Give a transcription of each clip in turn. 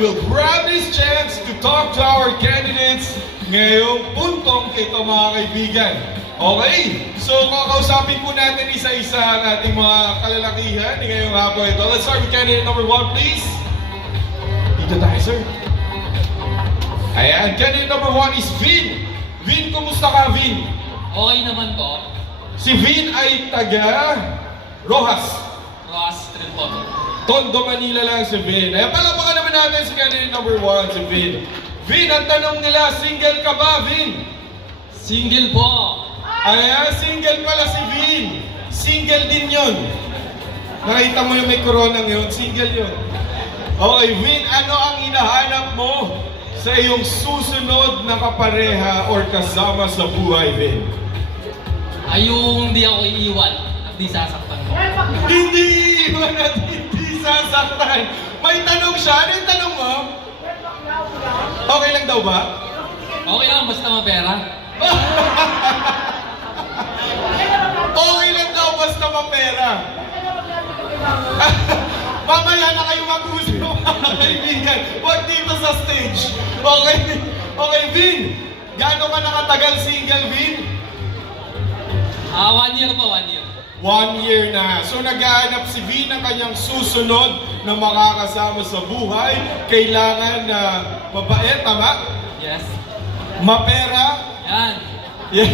will grab this chance to talk to our candidates ngayong puntong ito mga kaibigan. Okay, so kakausapin po natin isa-isa ang ating mga kalalakihan ngayong hapon ito. Let's start with candidate number 1, please. Dito tayo, sir. Ayan, candidate number 1 is Vin. Vin, kumusta ka, Vin? Okay naman po. Si Vin ay taga Rojas. Ross Trinton. Tondo, Manila lang si Vin. Ayan, palapakan naman natin si candidate number 1, si Vin. Vin, ang tanong nila, single ka ba, Vin? Single po. Ayan, single pala si Vin. Single din yun. Nakita mo yung may corona ngayon, single yun. Okay, Vin, ano ang hinahanap mo sa iyong susunod na kapareha or kasama sa buhay, Vin? Ay, yung hindi ako iiwan at di sasaktan ko. Hindi iwan at hindi sasaktan. May tanong siya. Ano yung tanong mo? Okay lang daw ba? Okay lang, basta mapera. Okay lang daw basta mapera. Mamaya na kayo mag-usap mga kaibigan. Huwag dito sa stage. Okay? Okay, Vin. Gaano ka nakatagal single, Vin? 1 year po, 1 year. 1 year na. So naghahanap si Vin ng kanyang susunod na makakasama sa buhay. Kailangan na mabait, tama? Yes. Mapera. Yan. Yeah.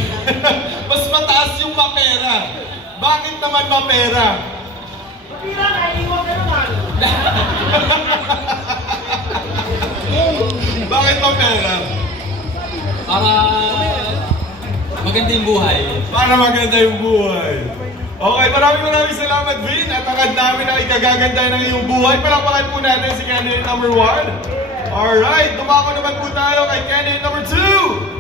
Mas mataas yung mapera. Bakit naman mapera? Bakit mapera? Para maganda yung buhay. Para maganda yung buhay. Okay, maraming salamat, Vin. At ang namin na ikagaganda ng iyong buhay. Palakpakan po natin si candidate number 1. Alright, dumako naman po tayo kay candidate number 2.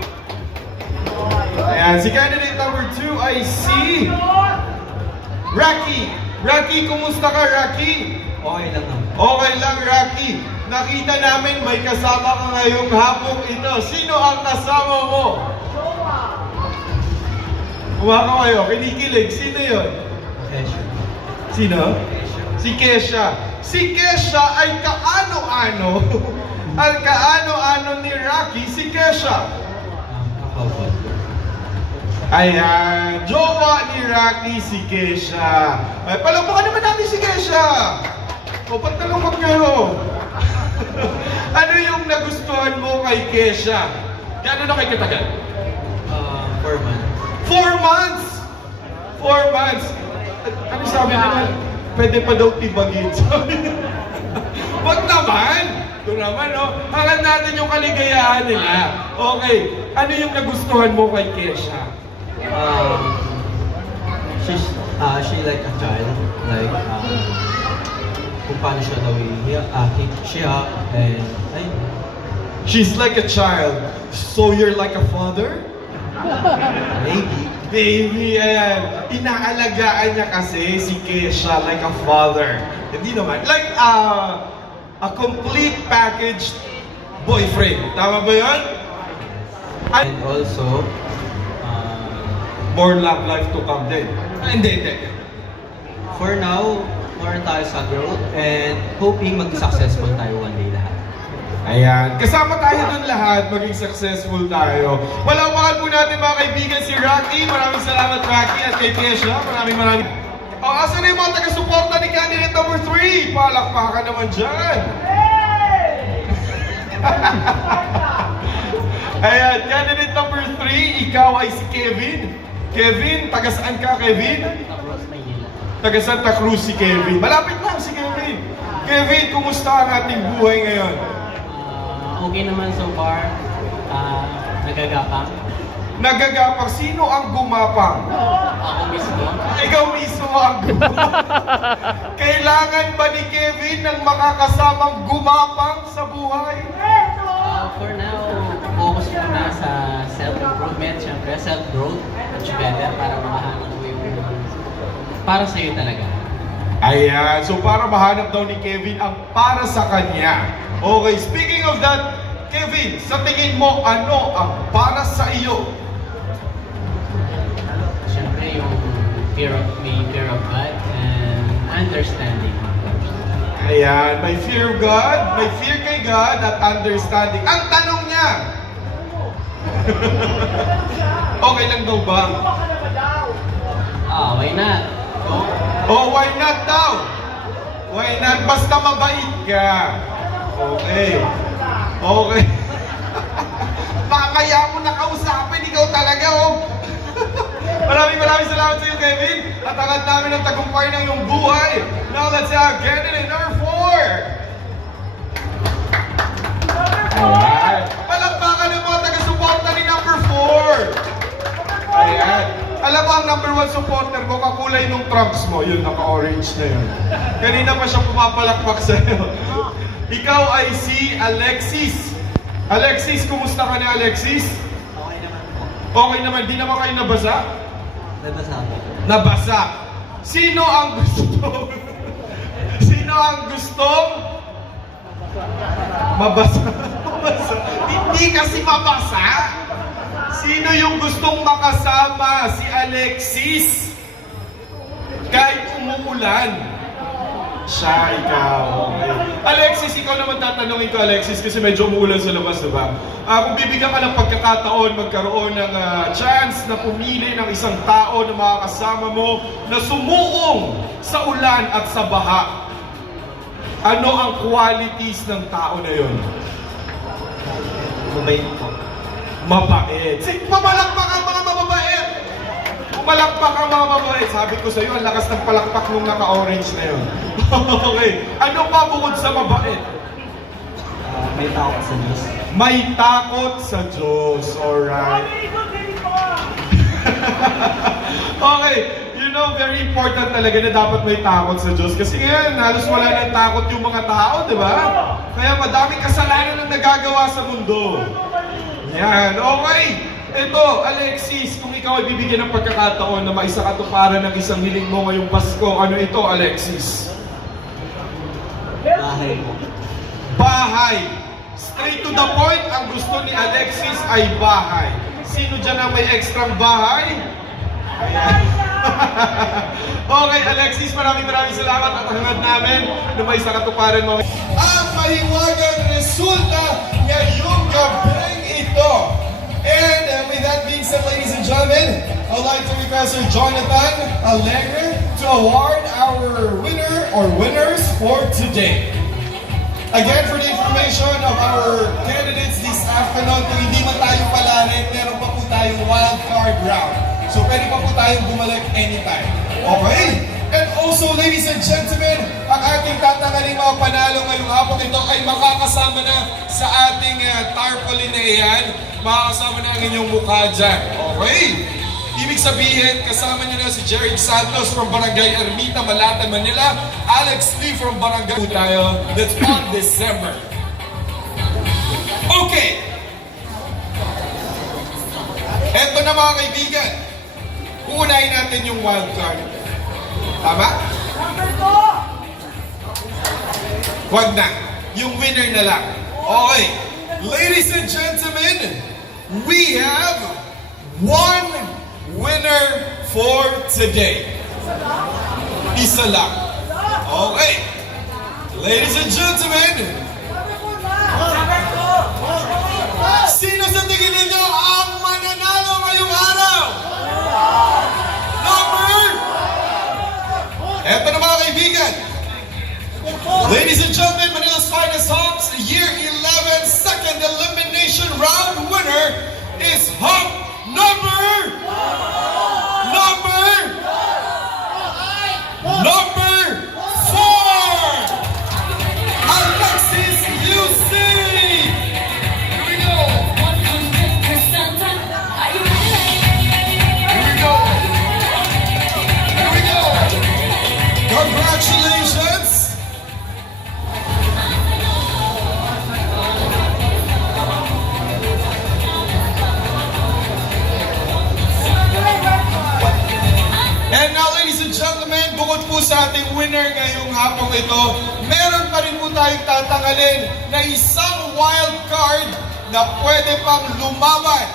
Ayan, si candidate number 2 ay si Rocky. Rocky, kumusta ka, Rocky? Okay lang naman. Okay lang, Rocky. Nakita namin may kasama ka ngayong hapong ito. Sino ang kasama mo? Kumaka kayo, kinikilig. Sino yun? Kesha. Sino? Si Kesha. Si Kesha ay kaano-ano. Ang kaano-ano ni Rocky, si Kesha. Kakaupan. Ayan, jowa ni Rocky si Kesha. Ay, palakpakan naman natin si Kesha. O, pagtalungkot kayo. Ano yung nagustuhan mo kay Kesha? Gano'n na kayo katagal? 4 months. 4 months! 4 months! Ano sabi naman? Pwede pa daw tibagin. Wag naman! Ito naman, no? Hangan natin yung kaligayahan nila. Okay, ano yung nagustuhan mo kay Kesha? She like a child. Like, kung paano siya daw siya, and, ay, She's like a child. So you're like a father? maybe. Baby, ayan. Inaalagaan niya kasi si Kesha like a father. Hindi naman. Like a complete packaged boyfriend. Tama ba yun? And also, More love life to come din. Hindi. for now, more tayo sa growth and hoping mag-successful tayo one day lahat. Ayan. Kasama tayo dun lahat. Maging successful tayo. Palakpakan po natin mga kaibigan si Rocky. Maraming salamat, Rocky. At kay Kesha. Maraming. O, asan na yung mga taga-suporta ni candidate number 3? Palakpakan naman dyan. Ayan, candidate number 3, ikaw ay si Kevin. Kevin, taga saan ka, Kevin? Taga Santa Cruz si Kevin. Malapit lang si Kevin. Kevin, kumusta ang ating buhay ngayon? Okay naman so far. Nagagapang. Nagagapang. Sino ang gumapang? Ako mismo. Ikaw mismo ang gumapang. Kailangan ba ni Kevin ng makakasamang gumapang sa buhay? For now, focus muna sa self-improvement, syempre self-growth, much better para makahanap mo yung para sa'yo talaga. Ayan. So para mahanap daw ni Kevin ang para sa kanya. Okay, speaking of that, Kevin, sa tingin mo, ano ang para sa iyo? Syempre yung fear of God and understanding. Ayan, may fear of God, may fear kay God at understanding. Ang tanong niya, okay lang daw ba? Why not? Go. Oh, why not daw? Why not? Basta mabait ka. Okay. Okay. Makakaya mo na kausapin, ikaw talaga, oh. Maraming salamat sa iyo, Kevin. At agad namin ang tagumpay ng iyong buhay. Now let's have candidate number 4. Alright. Palakpakan ng mga taga-suporta ni number 4. Ayan. Alam mo, ang number 1 supporter ko, kakulay nung trunks mo. Yun, naka-orange na yun. Kanina pa siya pumapalakpak sa'yo. Ikaw ay si Alexis. Alexis, kumusta ka ni Alexis? Okay naman po. Okay naman, di naman kayo nabasa? Nabasa ko. Nabasa. Sino ang gustong... Sino ang gustong... Mabasa? Mabasa? Hindi kasi mabasa. Sino yung gustong makasama si Alexis? Kahit umuulan. Siya, ikaw. Okay. Alexis, ikaw naman tatanungin ko, Alexis, kasi medyo umuulan sa labas, diba? Kung bibigyan ka ng pagkakataon, magkaroon ng chance na pumili ng isang tao na makakasama mo na sumuong sa ulan at sa baha, ano ang qualities ng tao na yon? Mabait po. Mabait. Sige, pamalakpak ang mga mababait! Palakpak ang mga mababait. Sabi ko sa iyo, ang lakas ng palakpak nung naka-orange na yun. Okay. Ano pa bukod sa mabait? May takot sa Diyos. May takot sa Diyos. Alright. Okay. You know, very important talaga na dapat may takot sa Diyos. Kasi ngayon, halos wala nang takot yung mga tao, di ba? Kaya madaming kasalanan ang nagagawa sa mundo. Yan. Okay. Ito, Alexis, kung ikaw ay bibigyan ng pagkakataon na maisakatuparan ng isang hiling mo ngayong Pasko, ano ito, Alexis? Bahay po. Bahay. Straight to the point, ang gusto ni Alexis ay bahay. Sino dyan ang may extrang bahay? Ayan. Okay, Alexis, maraming salamat at hangad namin na maisakatuparan mo. Ang mahiwagang resulta ngayong gabing ito. And with that being said, ladies and gentlemen, I'd like to request Sir Jonathan Alegre to award our winner or winners for today. Again, for the information of our candidates this afternoon, kung hindi man tayo palarin, meron pa po tayong wild card round. So pwede pa po tayong bumalik anytime. Okay? And also, ladies and gentlemen, ang ating tatanggaling mga panalo ngayong hapon ito ay makakasama na sa ating tarpaulin na iyan. Makakasama na ang inyong mukha dyan. Okay? Ibig sabihin, kasama niyo na si Jerry Santos from Barangay Ermita, Malate, Manila. Alex Lee from Barangay tayo. That's on December. Okay. Eto na mga kaibigan. Uunahin natin yung wild card. Tama? Wag na. Yung winner na lang. Okay. Ladies and gentlemen, we have one winner for today. Isa lang. Okay. Ladies and gentlemen, sino sa tingin ninyo ang mananalo ngayong araw? Eto na mga kaibigan. Ladies and gentlemen, Manila's Finest Hops, Year 11 Second Elimination Round winner is Hop number 4, Alexis UC. Here we go. Congratulations! And now, ladies and gentlemen, bukod po sa ating winner ngayong hapong ito, meron pa rin po tayong tatanggalin na isang wild card na pwede pang lumaban.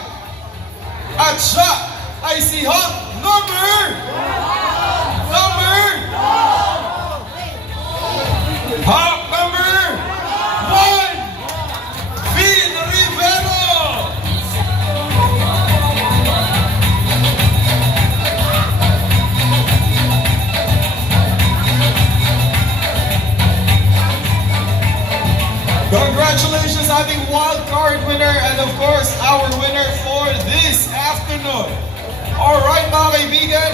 At siya ay si Hop number... How winner for this afternoon. Alright mga kaibigan,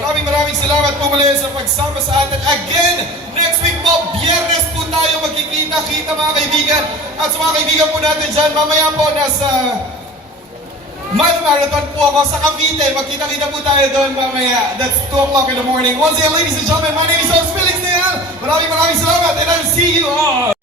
maraming salamat po muli sa pagsama sa atin. Again, next week po, Biyernes po tayo magkikita-kita mga kaibigan. At sa mga kaibigan po natin dyan, mamaya po nasa Mile Marathon po ako sa Cavite. Magkita-kita po tayo doon mamaya. That's 2 o'clock in the morning. Once again, ladies and gentlemen, my name is Felix Neal. Maraming salamat and I'll see you all.